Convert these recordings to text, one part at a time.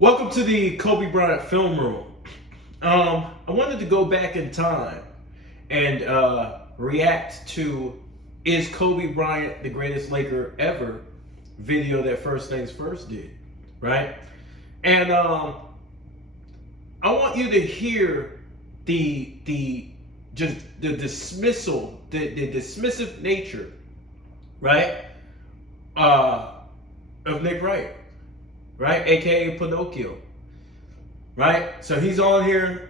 Welcome to the Kobe Bryant film room. I wanted to go back in time and react to "Is Kobe Bryant the greatest Laker ever?" video that First Things First did, right? And I want you to hear the dismissal, the dismissive nature, right, of Nick Wright. Right, aka Pinocchio, right? So he's on here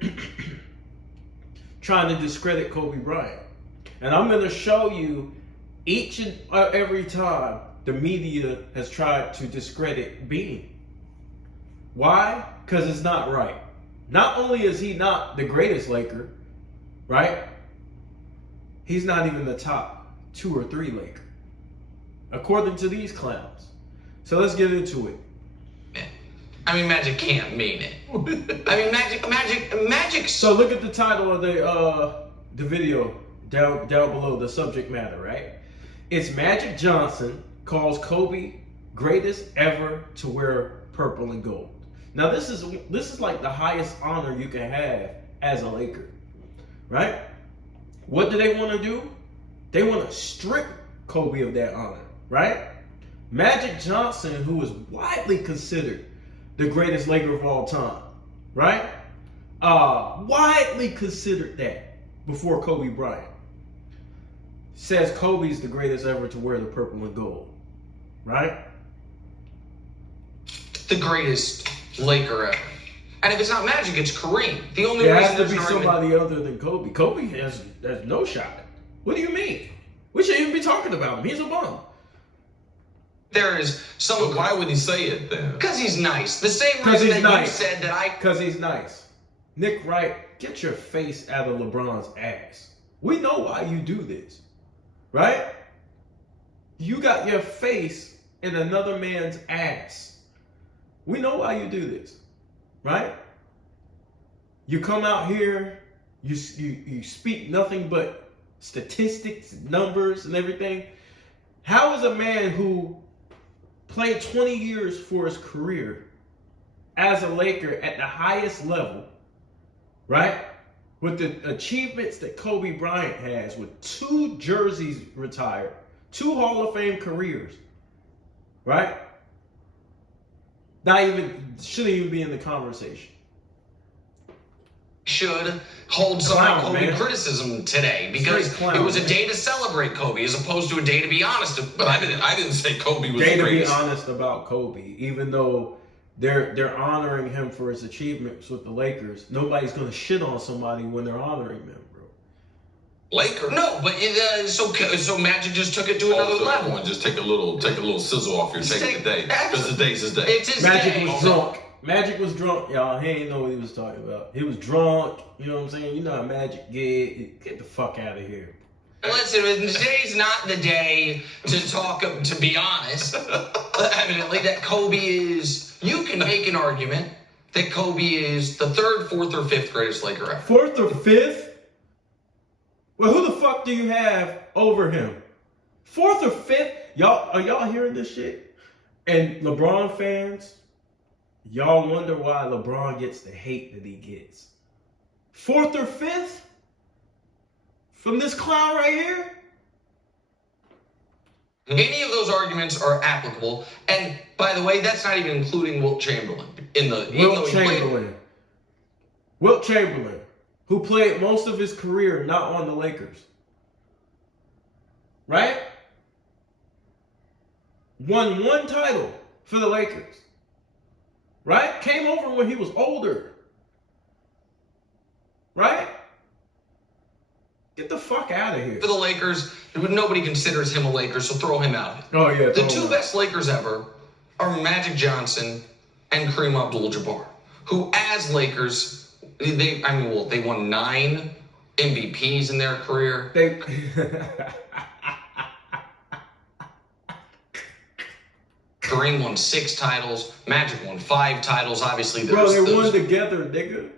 trying to discredit Kobe Bryant, and I'm going to show you each and every time the media has tried to discredit Bean. Why? Because it's not right. Not only is he not the greatest Laker, right? He's not even the top 2 or 3 Laker, according to these clowns. So let's get into it. I mean, Magic can't mean it. I mean, Magic. So look at the title of the video down below, the subject matter, right? It's Magic Johnson calls Kobe greatest ever to wear purple and gold. Now this is like the highest honor you can have as a Laker, right? What do they want to do? They want to strip Kobe of that honor, right? Magic Johnson, who is widely considered the greatest Laker of all time, right? Widely considered that before Kobe Bryant. Says Kobe's the greatest ever to wear the purple and gold, right? The greatest Laker ever. And if it's not Magic, it's Kareem. The only There reason has to be somebody other than Kobe. Kobe has no shot. What do you mean? We shouldn't even be talking about him. He's a bum. There is someone. But why would he say it then? Because he's nice. The same reason that nice. You said that I. Because he's nice. Nick Wright, get your face out of LeBron's ass. We know why you do this, right? You got your face in another man's ass. We know why you do this, right? You come out here, you speak nothing but statistics, numbers, and everything. How is a man who played 20 years for his career as a Laker at the highest level, right? With the achievements that Kobe Bryant has, with 2 jerseys retired, 2 Hall of Fame careers, right? Shouldn't even be in the conversation. Should hold some Kobe criticism today because it was a day to celebrate Kobe as opposed to a day to be honest. But I didn't say Kobe was day the to be greatest. honest about Kobe, even though they're honoring him for his achievements with the Lakers. Nobody's gonna shit on somebody when they're honoring them, bro. Laker? No, but so Magic just took it to another level. And just take a little sizzle off your take today because today's his day. It's his Magic day. was drunk. Magic was drunk, y'all. He ain't know what he was talking about. He was drunk. You know what I'm saying? You know how Magic get the fuck out of here. Listen, today's not the day to talk, to be honest. Evidently, that Kobe is, you can make an argument that Kobe is the 3rd, 4th, or 5th greatest Laker ever. 4th or 5th? Well, who the fuck do you have over him? 4th or 5th? Are y'all hearing this shit? And LeBron fans, y'all wonder why LeBron gets the hate that he gets. 4th or 5th? From this clown right here? Any of those arguments are applicable. And by the way, that's not even including Wilt Chamberlain. Wilt Chamberlain, who played most of his career not on the Lakers. Right? Won 1 title for the Lakers. Right? Came over when he was older. Right? Get the fuck out of here. For the Lakers, nobody considers him a Laker, so throw him out. Oh, yeah. The 2 best Lakers ever are Magic Johnson and Kareem Abdul-Jabbar, who as Lakers, they won 9 MVPs in their career. Kareem won 6 titles. Magic won 5 titles. Obviously, they won together, nigga.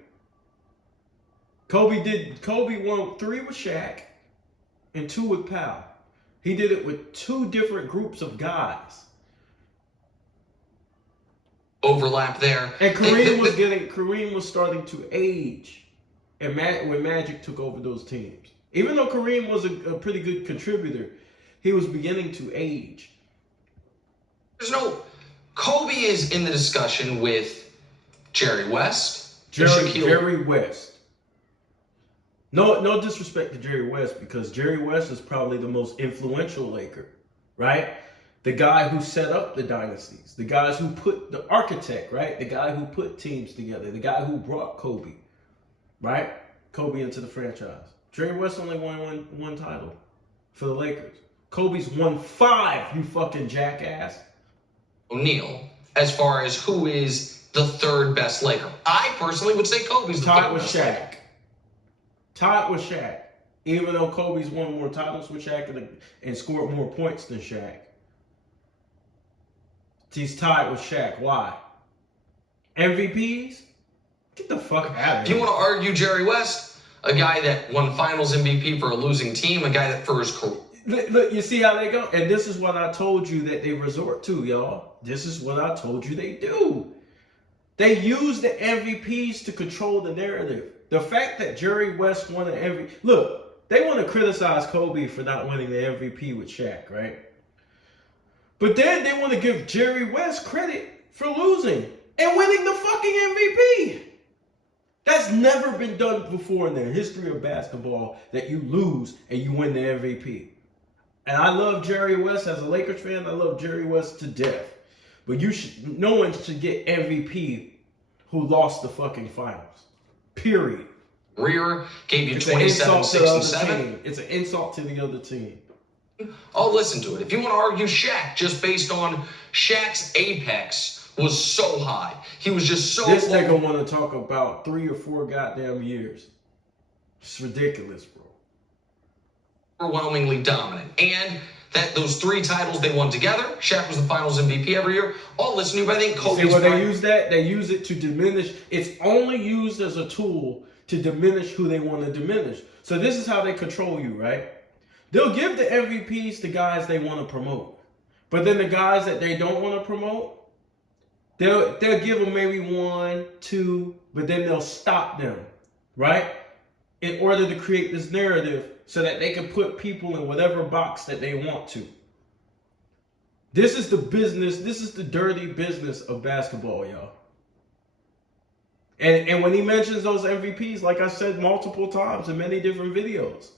Kobe won 3 with Shaq and 2 with Powell. He did it with 2 different groups of guys. overlap there. And Kareem was starting to age, and when Magic took over those teams. Even though Kareem was a pretty good contributor, he was beginning to age. Kobe is in the discussion with Jerry West. Jerry West. No disrespect to Jerry West, because Jerry West is probably the most influential Laker, right? The guy who set up the dynasties, the guys who put the architect, right? The guy who put teams together, the guy who brought Kobe, right? Kobe into the franchise. Jerry West only won one title for the Lakers. Kobe's won 5, you fucking jackass. O'Neal, as far as who is the third best Laker. I personally would say Kobe's the third best Laker. Tied with Shaq. Even though Kobe's won more titles with Shaq and scored more points than Shaq. He's tied with Shaq. Why? MVPs? Get the fuck out of here. You want to argue Jerry West? A guy that won finals MVP for a losing team, a guy that for his career. Look, you see how they go? And this is what I told you that they resort to, y'all. This is what I told you they do. They use the MVPs to control the narrative. The fact that Jerry West won an MVP. Look, they want to criticize Kobe for not winning the MVP with Shaq, right? But then they want to give Jerry West credit for losing and winning the fucking MVP. That's never been done before in the history of basketball, that you lose and you win the MVP. And I love Jerry West as a Lakers fan. I love Jerry West to death. But no one should get MVP who lost the fucking finals. Period. Career gave you 27, 67. It's an insult to the other team. I'll listen to it. If you want to argue Shaq just based on Shaq's apex was so high. He was just so... This nigga want to talk about 3 or 4 goddamn years. It's ridiculous, bro. Overwhelmingly dominant. And that those 3 titles they won together, Shaq was the finals MVP every year. I'll listen to you, but I think Kobe's... See, when they use that, they use it to diminish. It's only used as a tool to diminish who they want to diminish. So this is how they control you, right? They'll give the MVPs to guys they want to promote. But then the guys that they don't want to promote, they'll give them maybe 1, 2, but then they'll stop them, right? In order to create this narrative so that they can put people in whatever box that they want to. This is the business, this is the dirty business of basketball, y'all. And when he mentions those MVPs, like I said multiple times in many different videos,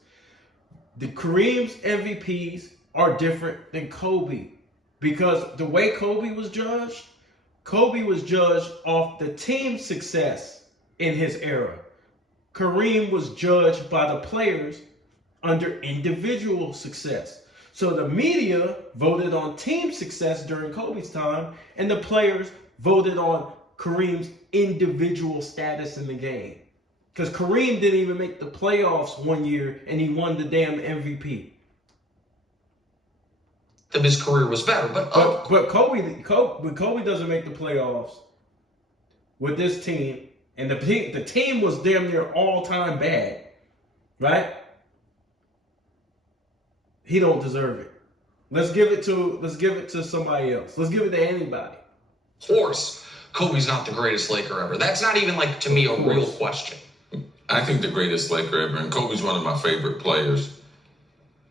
the Kareem's MVPs are different than Kobe. Because the way Kobe was judged off the team success in his era. Kareem was judged by the players under individual success. So the media voted on team success during Kobe's time, and the players voted on Kareem's individual status in the game. Because Kareem didn't even make the playoffs one year, and he won the damn MVP. His career was better, but Kobe doesn't make the playoffs with this team, and the team was damn near all-time bad, right? He don't deserve it. Let's give it to somebody else. Let's give it to anybody. Of course, Kobe's not the greatest Laker ever. That's not even, like, to me, a real question. I think the greatest Laker ever, and Kobe's one of my favorite players.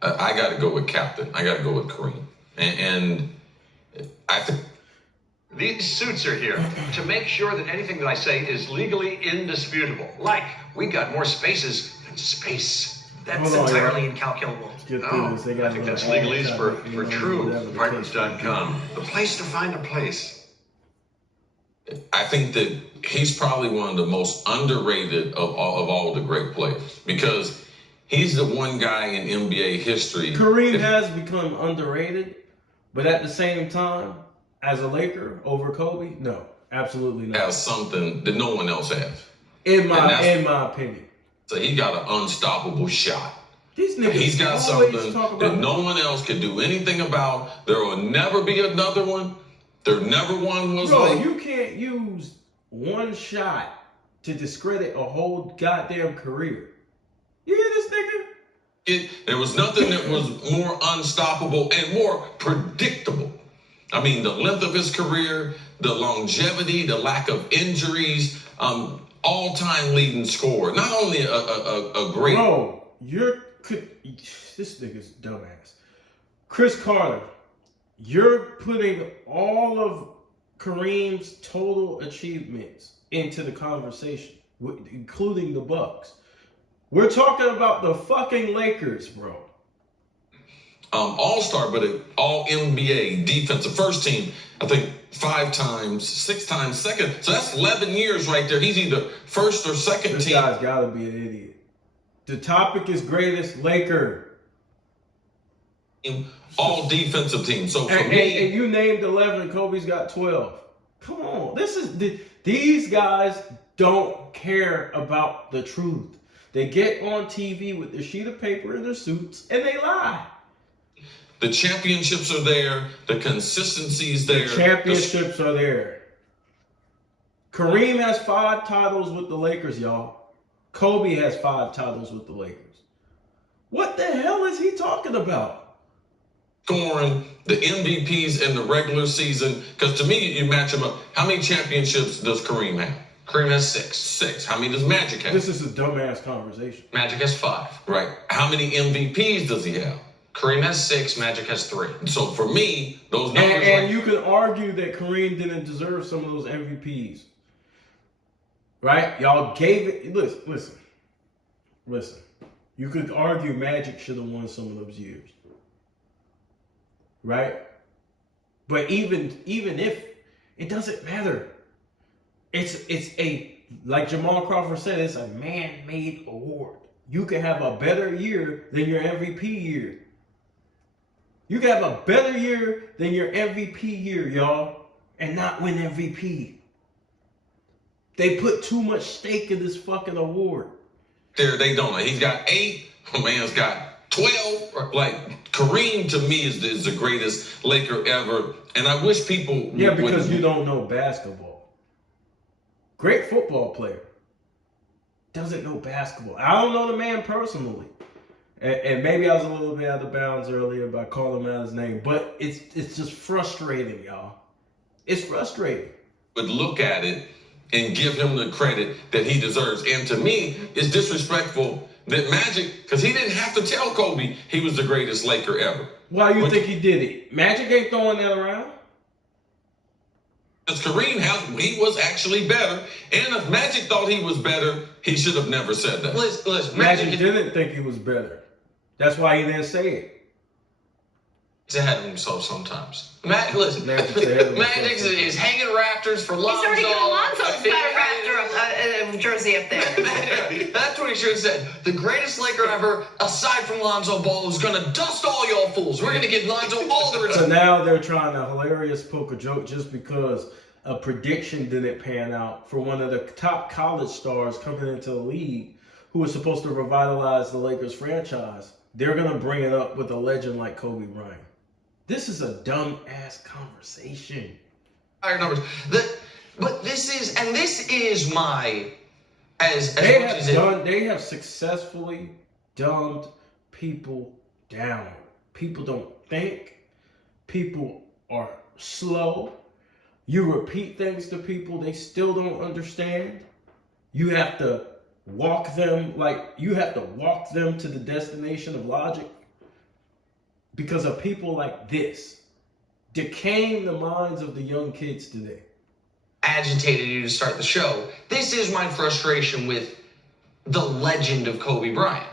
I got to go with Captain. I got to go with Kareem. And I think these suits are here to make sure that anything that I say is legally indisputable. Like, we got more spaces than space. That's entirely incalculable. I think that's legalese for truepartners.com. The place to find a place. I think that he's probably one of the most underrated of all the great players, because he's the one guy in NBA history. Kareem has become underrated, but at the same time, as a Laker over Kobe, no, absolutely not. Has something that no one else has. In my opinion. So he got an unstoppable shot. He's got something that no one else can do anything about. There will never be another one. There never one was like. You can't use one shot to discredit a whole goddamn career. You hear this nigga? There was nothing that was more unstoppable and more predictable. I mean, the length of his career, the longevity, the lack of injuries, all-time leading scorer. Not only a great... Bro, this nigga's dumbass. Chris Carter, you're putting all of Kareem's total achievements into the conversation, including the Bucks. We're talking about the fucking Lakers, bro. All-star, but an all-NBA defensive first team, I think 5 times, 6 times second. So that's 11 years right there. He's either first or second This team. guy's got to be an idiot. The topic is greatest Laker. All defensive team. So for me... And you named 11, Kobe's got 12. Come on. These guys don't care about the truth. They get on TV with their sheet of paper and their suits, and they lie. The championships are there. The consistency is there. The championships are there. Kareem has 5 titles with the Lakers, y'all. Kobe has 5 titles with the Lakers. What the hell is he talking about? Scoring, the MVPs in the regular season. Because to me, you match them up. How many championships does Kareem have? Kareem has 6. 6. How many does Magic have? This is a dumbass conversation. Magic has 5. Right. How many MVPs does he have? Kareem has 6. Magic has 3. So for me, those numbers... And you could argue that Kareem didn't deserve some of those MVPs. Right? Y'all gave it... Listen. You could argue Magic should have won some of those years. Right? But even if... It doesn't matter. It's a... Like Jamal Crawford said, it's a man-made award. You can have a better year than your MVP year. You can have a better year than your MVP year, y'all, and not win MVP. They put too much stake in this fucking award. They don't. He's got 8. My man's got 12. Like, Kareem, to me, is the greatest Laker ever. And I wish people... Yeah, because you don't know basketball. Great football player. Doesn't know basketball. I don't know the man personally. And maybe I was a little bit out of bounds earlier by calling him out his name. But it's just frustrating, y'all. It's frustrating. Would look at it and give him the credit that he deserves. And to me, it's disrespectful that Magic, because he didn't have to tell Kobe he was the greatest Laker ever. Why you think he did it? Magic ain't throwing that around. Because Kareem, he was actually better. And if Magic thought he was better, he should have never said that. Listen, Magic didn't think he was better. That's why he didn't say it. He's ahead of himself sometimes. Magic is hanging rafters for Lonzo. He's already given Lonzo's got a rafter jersey up there. That's what he should have said. The greatest Laker ever, aside from Lonzo Ball, is going to dust all y'all fools. We're going to give Lonzo all the respect. So now they're trying to hilarious poke a joke just because a prediction didn't pan out for one of the top college stars coming into the league who was supposed to revitalize the Lakers franchise. They're going to bring it up with a legend like Kobe Bryant. This is a dumb-ass conversation. Higher numbers. But this is my... They have successfully dumbed people down. People don't think. People are slow. You repeat things to people, they still don't understand. You have to walk them to the destination of logic because of people like this decaying the minds of the young kids today. Agitated you to start the show. This is my frustration with the legend of Kobe Bryant.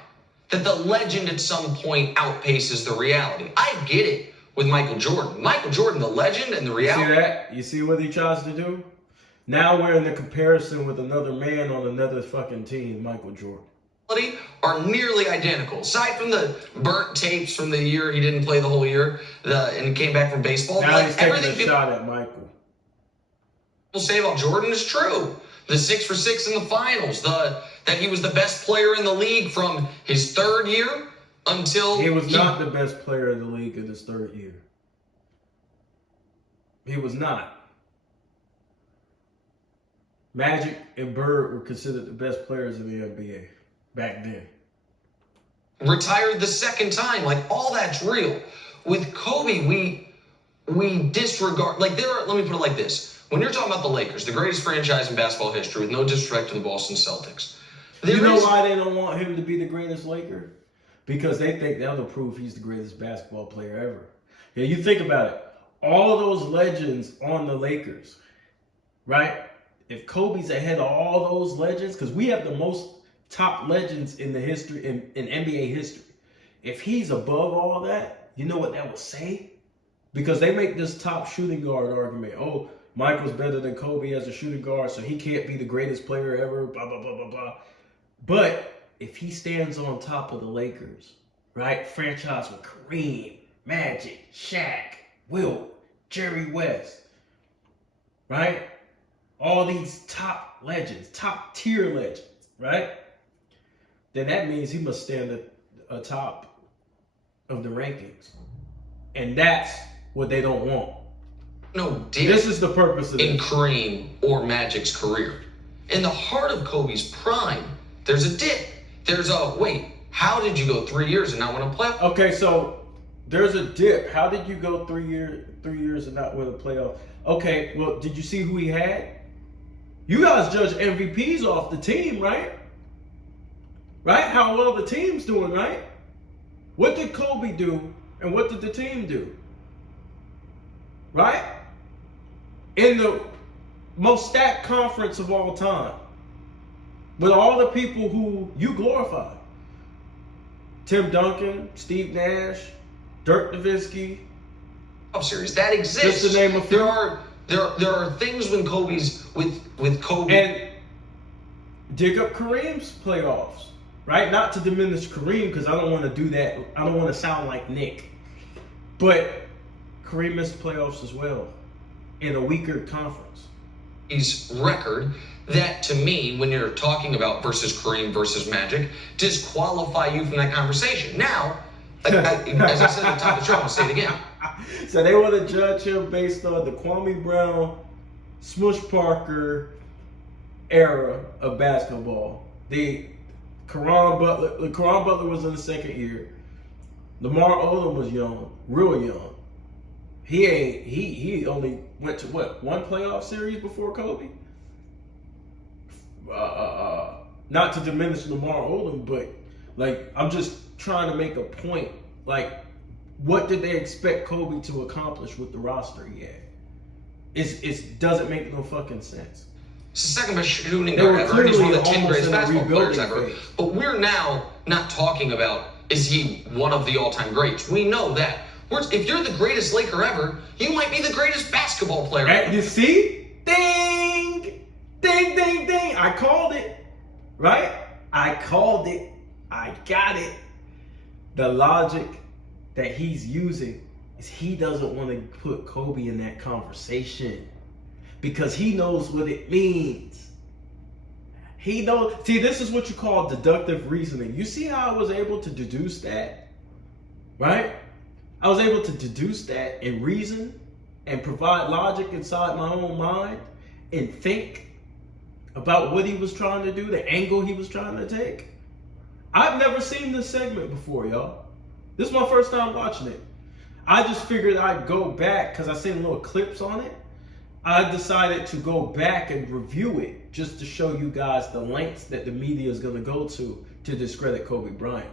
That the legend at some point outpaces the reality. I get it with Michael Jordan. Michael Jordan, the legend, and the reality. See that? You see what he tries to do? Now we're in the comparison with another man on another fucking team, Michael Jordan. Are nearly identical. Aside from the burnt tapes from the year he didn't play the whole year and came back from baseball. Now he's taking a shot at Michael. People say about Jordan is true. The 6 for 6 in the finals. That he was the best player in the league from his 3rd year until... He was not the best player in the league in his 3rd year. He was not. Magic and Bird were considered the best players in the NBA back then. Retired the 2nd time. Like, all that's real. With Kobe, we disregard... Let me put it like this. when you're talking about the Lakers, the greatest franchise in basketball history, with no disrespect to the Boston Celtics. You know why they don't want him to be the greatest Laker? Because they think that'll prove he's the greatest basketball player ever. Yeah, you think about it. All of those legends on the Lakers, right? If Kobe's ahead of all those legends, because we have the most top legends in the history in NBA history. If he's above all that, you know what that will say? Because they make this top shooting guard argument. Oh, Michael's better than Kobe as a shooting guard, so he can't be the greatest player ever, blah, blah, blah, blah, blah. But if he stands on top of the Lakers, right? Franchise with Kareem, Magic, Shaq, Wilt, Jerry West, right? All these top legends, top tier legends, right? Then that means he must stand at atop of the rankings. And that's what they don't want. No dip This is the purpose of in it. Kareem or Magic's career. In the heart of Kobe's prime, there's a dip. There's a, wait, how did you go 3 years and not win a playoff? Okay, so there's a dip. How did you go 3 years and not win a playoff? Okay, well, did you see who he had? You guys judge MVPs off the team, right? Right? How well the team's doing, right? What did Kobe do and what did the team do? Right? In the most stacked conference of all time, with all the people who you glorify. Tim Duncan, Steve Nash, Dirk Nowitzki. Series that exists. Just to name a few. There are things when Kobe's with Kobe. And dig up Kareem's playoffs, right? Not to diminish Kareem, because I don't want to do that. I don't want to sound like Nick. But Kareem missed playoffs as well in a weaker conference. His record that, to me, when you're talking about versus Kareem versus Magic, disqualify you from that conversation. Now, as I said at the top of the show, I'm going to say it again. So they want to judge him based on the Kwame Brown, Smush Parker era of basketball. The Kareem Butler was in the second year. Lamar Odom was young, real young. He only went to what, one playoff series before Kobe? Not to diminish Lamar Odom, but like I'm just trying to make a point. Like, what did they expect Kobe to accomplish with the roster he had? It doesn't make no fucking sense. It's the second best shooting They guard were ever. He's one of the clearly 10 greatest almost in a basketball players rebuilding ever. phase. But we're now not talking about, is he one of the all-time greats? We know that. If you're the greatest Laker ever, you might be the greatest basketball player ever. You see? Ding! Ding, ding, ding. I called it. Right? I called it. I got it. The logic that he's using is he doesn't want to put Kobe in that conversation because he knows what it means. He knows. See, this is what you call deductive reasoning. You see how I was able to deduce that? Right? I was able to deduce that and reason and provide logic inside my own mind and think about what he was trying to do, the angle he was trying to take. I've never seen this segment before, y'all. This is my first time watching it. I just figured I'd go back because I seen little clips on it. I decided to go back and review it just to show you guys the lengths that the media is going to go to discredit Kobe Bryant.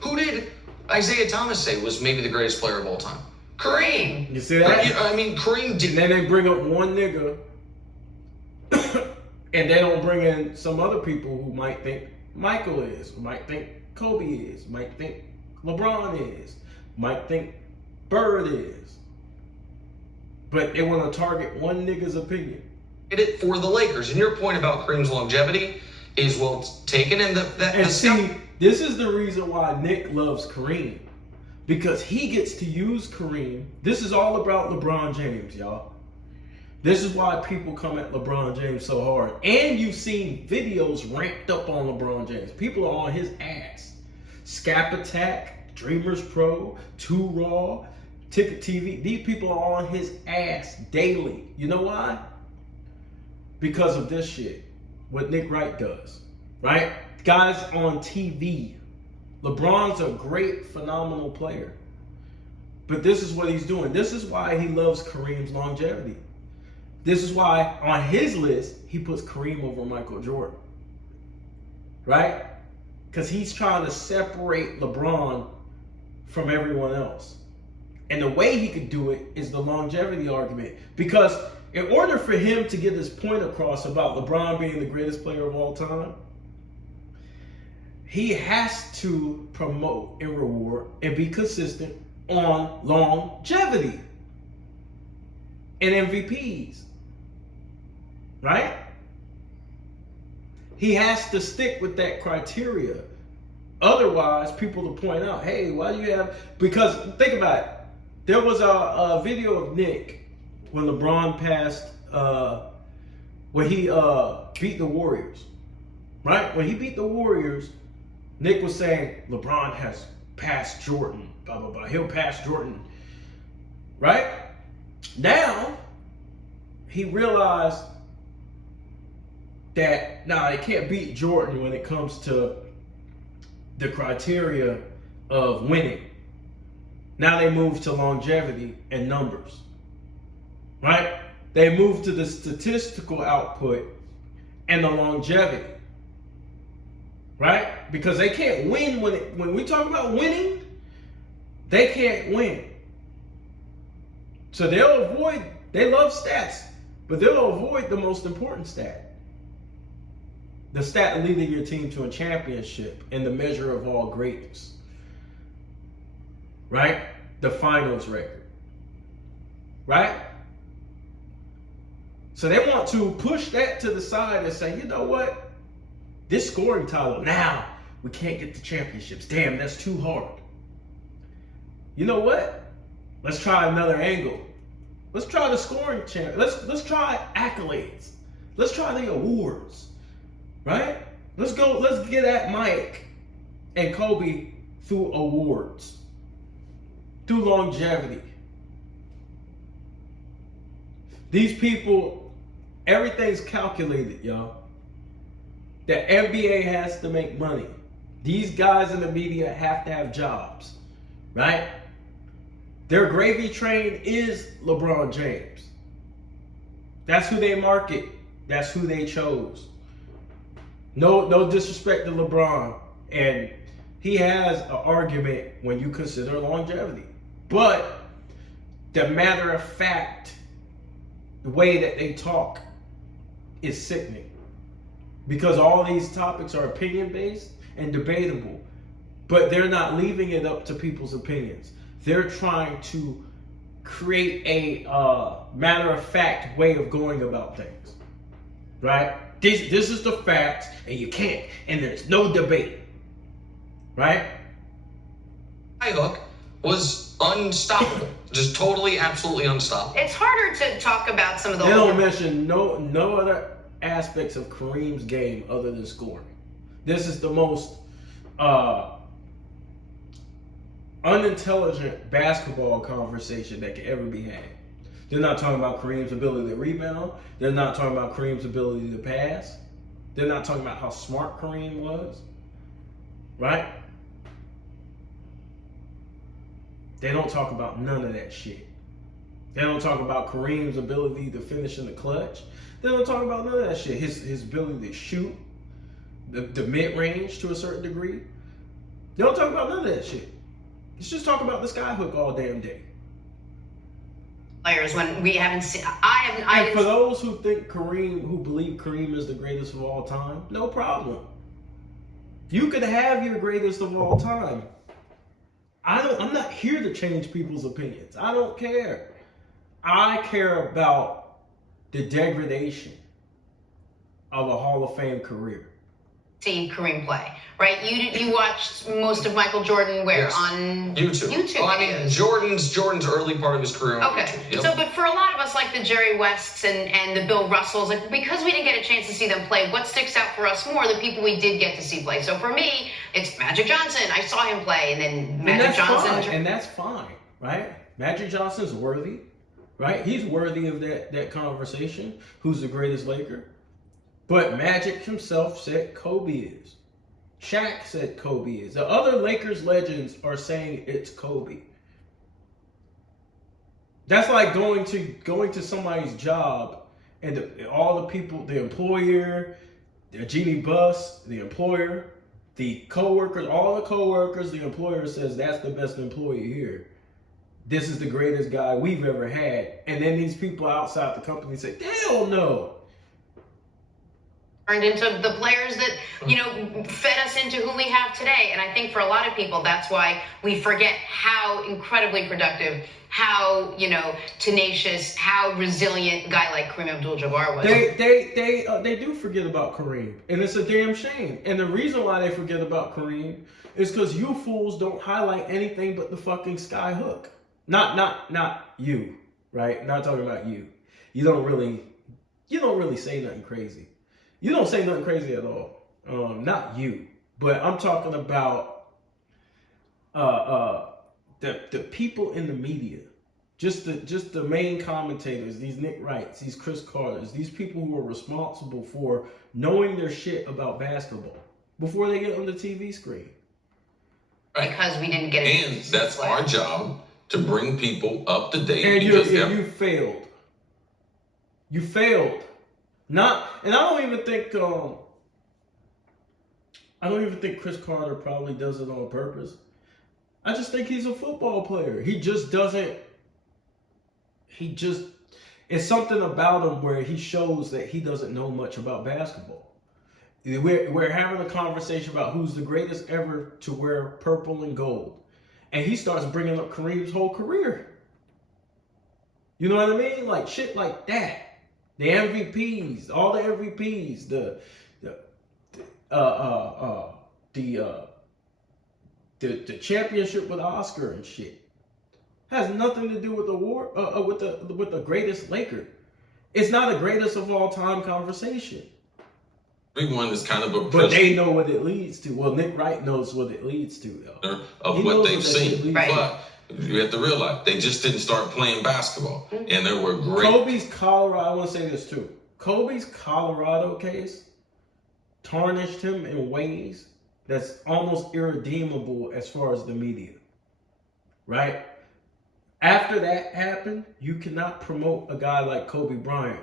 Who did Isaiah Thomas say was maybe the greatest player of all time? Kareem. You see that? I mean, Kareem did. And then they bring up one nigga and they don't bring in some other people who might think Michael is, who might think Kobe is, might think LeBron is, might think Bird is. But they want to target one nigga's opinion. Did it for the Lakers. And your point about Kareem's longevity is well taken. And this is the reason why Nick loves Kareem. Because he gets to use Kareem. This is all about LeBron James, y'all. This is why people come at LeBron James so hard. And you've seen videos ramped up on LeBron James. People are on his ass. Scap Attack, Dreamers Pro, 2 Raw, Ticket TV. These people are on his ass daily. You know why? Because of this shit. What Nick Wright does. Right? Guys on TV. LeBron's a great, phenomenal player. But this is what he's doing. This is why he loves Kareem's longevity. This is why on his list, he puts Kareem over Michael Jordan. Right? Because he's trying to separate LeBron from everyone else. And the way he could do it is the longevity argument. Because in order for him to get his point across about LeBron being the greatest player of all time, he has to promote and reward and be consistent on longevity and MVPs. Right? He has to stick with that criteria. Otherwise, people will point out, hey, why do you have... Because think about it. There was a video of Nick when LeBron passed, when he beat the Warriors. Right? When he beat the Warriors, Nick was saying, LeBron has passed Jordan, blah, blah, blah. He'll pass Jordan. Right? Now, he realized that, it can't beat Jordan when it comes to the criteria of winning. Now they move to longevity and numbers. Right? They move to the statistical output and the longevity. Right? Because they can't win when we talk about winning, they can't win. So they love stats, but they'll avoid the most important stat. The stat leading your team to a championship and the measure of all greatness. Right? The finals record. Right? So they want to push that to the side and say, you know what? This scoring title, now we can't get the championships. Damn, that's too hard. You know what? Let's try another angle. Let's try the scoring champ. Let's try accolades. Let's try the awards. Right? Let's get at Mike and Kobe through awards. Through longevity. These people, everything's calculated, y'all. The NBA has to make money. These guys in the media have to have jobs. Right? Their gravy train is LeBron James. That's who they market. That's who they chose. No disrespect to LeBron. And he has an argument when you consider longevity. But the matter of fact, the way that they talk is sickening. Because all these topics are opinion-based and debatable. But they're not leaving it up to people's opinions. They're trying to create a matter-of-fact way of going about things. Right? This is the facts, and you can't. And there's no debate. Right? Hook was unstoppable. Just totally, absolutely unstoppable. It's harder to talk about some of the They don't mention no other aspects of Kareem's game other than scoring. This is the most unintelligent basketball conversation that could ever be had. They're not talking about Kareem's ability to rebound. They're not talking about Kareem's ability to pass. They're not talking about how smart Kareem was. Right? They don't talk about none of that shit. They don't talk about Kareem's ability to finish in the clutch. They don't talk about none of that shit. His ability to shoot, the mid-range to a certain degree. They don't talk about none of that shit. Let's just talk about the skyhook all damn day. players when we haven't seen. And for those who believe Kareem is the greatest of all time, no problem. You could have your greatest of all time. I'm not here to change people's opinions. I don't care. I care about the degradation of a Hall of Fame career. See Kareem play, right? You watched most of Michael Jordan where? Yes. On YouTube. Well, I mean, Jordan's early part of his career on okay. YouTube. Yep. So, but for a lot of us, like the Jerry Wests and the Bill Russells, like because we didn't get a chance to see them play, what sticks out for us more? The people we did get to see play. So for me, it's Magic Johnson. I saw him play, and then Magic Johnson. And that's fine, right? Magic Johnson's worthy, right? He's worthy of that conversation. Who's the greatest Laker? But Magic himself said Kobe is. Shaq said Kobe is. The other Lakers legends are saying it's Kobe. That's like going to somebody's job And all the people, the employer, the Jeannie Buss, the employer, the co-workers, all the co-workers, the employer says that's the best employee here. This is the greatest guy we've ever had. And then these people outside the company say, hell no. Turned into the players that, fed us into who we have today. And I think for a lot of people, that's why we forget how incredibly productive, how, tenacious, how resilient a guy like Kareem Abdul-Jabbar was. They do forget about Kareem. And it's a damn shame. And the reason why they forget about Kareem is because you fools don't highlight anything but the fucking sky hook. Not you, right? Not talking about you. You don't really say nothing crazy. You don't say nothing crazy at all. Not you. But I'm talking about the people in the media. Just the main commentators, these Nick Wrights, these Chris Carters, these people who are responsible for knowing their shit about basketball before they get on the TV screen. Because we didn't get it. And that's our job, to bring people up to date. And you failed. You failed. And I don't even think Chris Carter probably does it on purpose. I just think he's a football player. It's something about him where he shows that he doesn't know much about basketball. We're having a conversation about who's the greatest ever to wear purple and gold. And he starts bringing up Kareem's whole career. You know what I mean? Like shit like that. The MVPs, all the MVPs, the championship with Oscar and shit has nothing to do with the war with the greatest Laker. It's not a greatest of all time conversation. Everyone is kind of a but they know what it leads to. Well, Nick Wright knows what it leads to, though. Of what they've seen. Right. But you have to realize they just didn't start playing basketball, and there were great. Kobe's Colorado. I want to say this too. Kobe's Colorado case tarnished him in ways that's almost irredeemable as far as the media. Right? After that happened, you cannot promote a guy like Kobe Bryant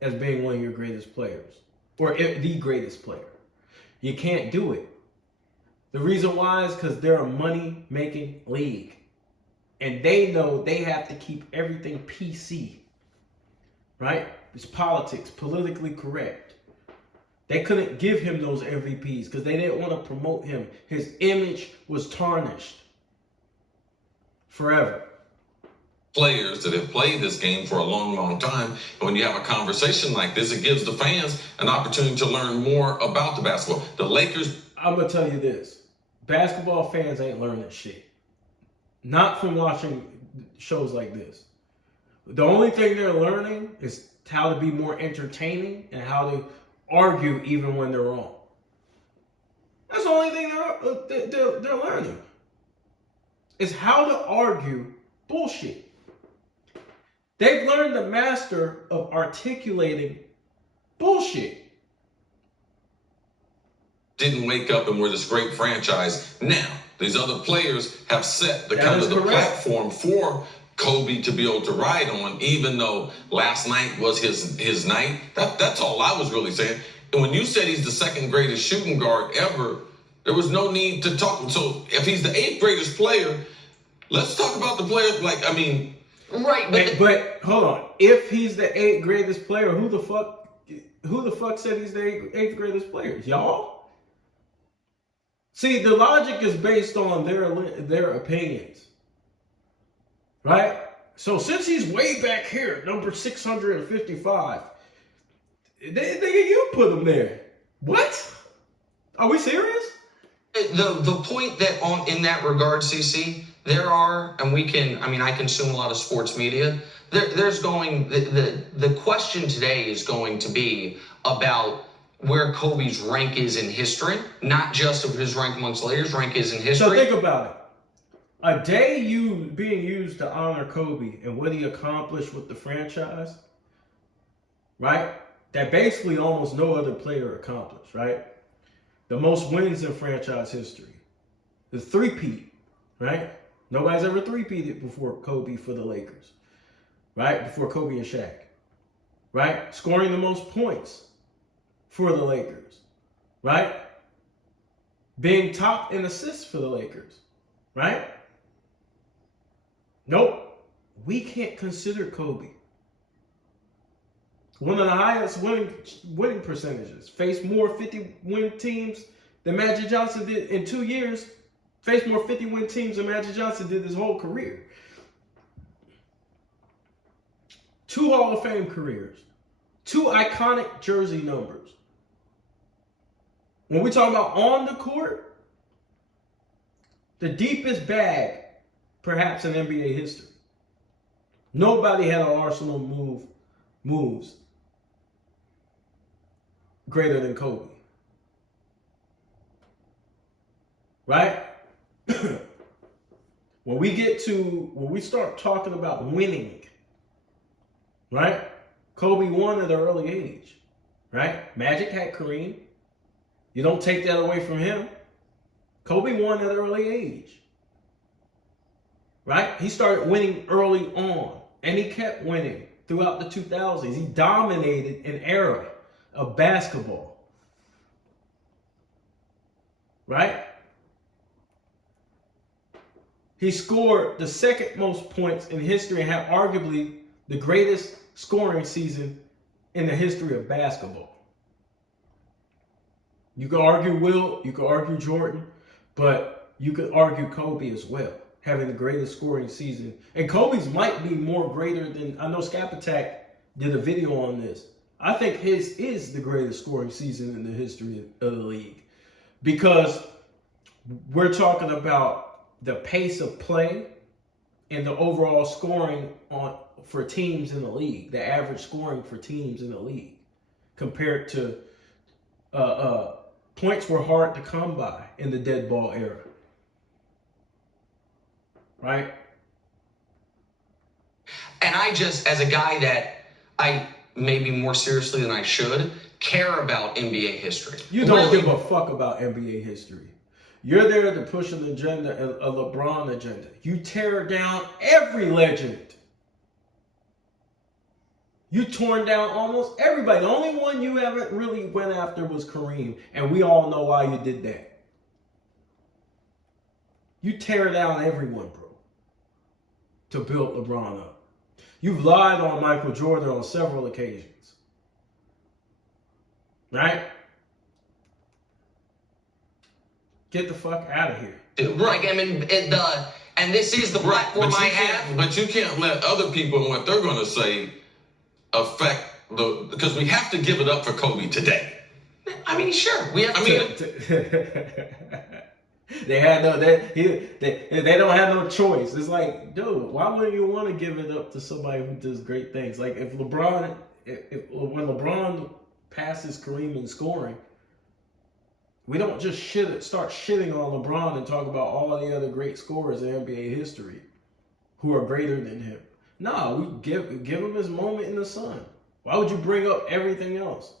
as being one of your greatest players. Or the greatest player. You can't do it. The reason why is because they're a money-making league. And they know they have to keep everything PC. Right? It's politics, politically correct. They couldn't give him those MVPs because they didn't want to promote him. His image was tarnished. Forever. Players that have played this game for a long, long time. And when you have a conversation like this, it gives the fans an opportunity to learn more about the basketball. The Lakers. I'm going to tell you this. Basketball fans ain't learning shit. Not from watching shows like this. The only thing they're learning is how to be more entertaining and how to argue even when they're wrong. That's the only thing they're learning. Is how to argue bullshit. They've learned the master of articulating bullshit. Didn't wake up and were this great franchise. Now, these other players have set the kind of the platform for Kobe to be able to ride on, even though last night was his night. That's all I was really saying. And when you said he's the second greatest shooting guard ever, there was no need to talk. So if he's the 8th greatest player, let's talk about the players. Right, but hold on. If he's the 8th greatest player, who the fuck said he's the 8th greatest player? Y'all? See, the logic is based on their opinions, right? So since he's way back here, number 655, you put him there. What? Are we serious? The point that in that regard, CC, there are, and I consume a lot of sports media. The question today is going to be about where Kobe's rank is in history, not just of his rank amongst players, rank is in history. So think about it. A day being used to honor Kobe and what he accomplished with the franchise, right? That basically almost no other player accomplished, right? The most wins in franchise history. The three-peat, right? Nobody's ever three-peated before Kobe for the Lakers, right? Before Kobe and Shaq. right? Scoring the most points for the Lakers, right? Being top in assists for the Lakers, right? Nope. We can't consider Kobe. One of the highest winning percentages. Faced more 50-win teams than Magic Johnson did in 2 years. Faced more 50-win teams than Magic Johnson did his whole career. 2 Hall of Fame careers. 2 iconic jersey numbers. When we talk about on the court, the deepest bag, perhaps in NBA history. Nobody had an arsenal moves greater than Kobe. Right? When we start talking about winning, right? Kobe won at an early age, right? Magic had Kareem. You don't take that away from him. Kobe won at an early age, right? He started winning early on, and he kept winning throughout the 2000s. He dominated an era of basketball, right? He scored the second most points in history and had arguably the greatest scoring season in the history of basketball. You could argue Wilt, you could argue Jordan, but you could argue Kobe as well, having the greatest scoring season. And Kobe's might be more greater than, I know Scap Attack did a video on this. I think his is the greatest scoring season in the history of the league. Because we're talking about the pace of play and the overall scoring for teams in the league, the average scoring for teams in the league, compared to points were hard to come by in the dead ball era. Right? And I just, as a guy that I maybe more seriously than I should, care about NBA history. You don't give a fuck about NBA history. You're there to push an agenda, a LeBron agenda. You tear down every legend. You torn down almost everybody. The only one you haven't really went after was Kareem, and we all know why you did that. You tear down everyone, bro, to build LeBron up. You've lied on Michael Jordan on several occasions. Right? Get the fuck out of here. Right, I mean, and this is the platform I have. But you can't let other people and what they're going to say affect because we have to give it up for Kobe today. I mean, sure, we have to. They had no, they don't have no choice. It's like, dude, why wouldn't you want to give it up to somebody who does great things? Like if when LeBron passes Kareem in scoring, we don't just start shitting on LeBron and talk about all the other great scorers in NBA history who are greater than him. No, we give him his moment in the sun. Why would you bring up everything else?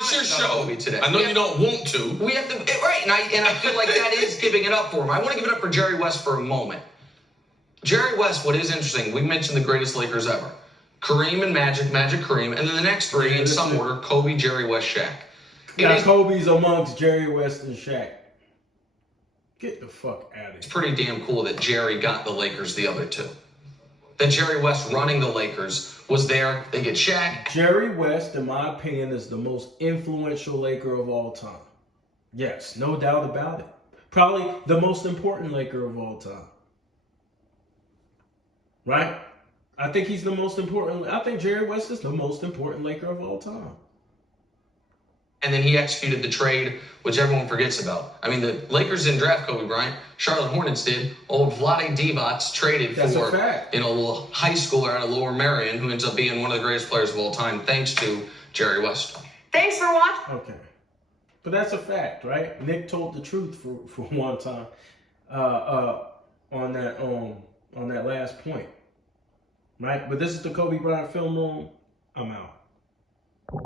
It's your show. Today. I know you don't want to. We have to, right? And I feel like that is giving it up for him. I want to give it up for Jerry West for a moment. Jerry West, what is interesting, we mentioned the greatest Lakers ever. Kareem and Magic, Kareem, and then the next three in some order, Kobe, Jerry West, Shaq. Yeah, Kobe's amongst Jerry West and Shaq. Get the fuck out of here. It's pretty damn cool that Jerry got the Lakers the other two. That Jerry West running the Lakers was there. They get Shaq. Jerry West, in my opinion, is the most influential Laker of all time. Yes, no doubt about it. Probably the most important Laker of all time. Right? I think he's the most important. I think Jerry West is the most important Laker of all time. And then he executed the trade, which everyone forgets about. I mean, the Lakers didn't draft Kobe Bryant. Charlotte Hornets did. Old Vlade Divac traded That's for a fact. A little high schooler out of Lower Merion who ends up being one of the greatest players of all time, thanks to Jerry West. Thanks for watching. Okay. But that's a fact, right? Nick told the truth for one time on that last point. Right? But this is the Kobe Bryant Film Room. I'm out.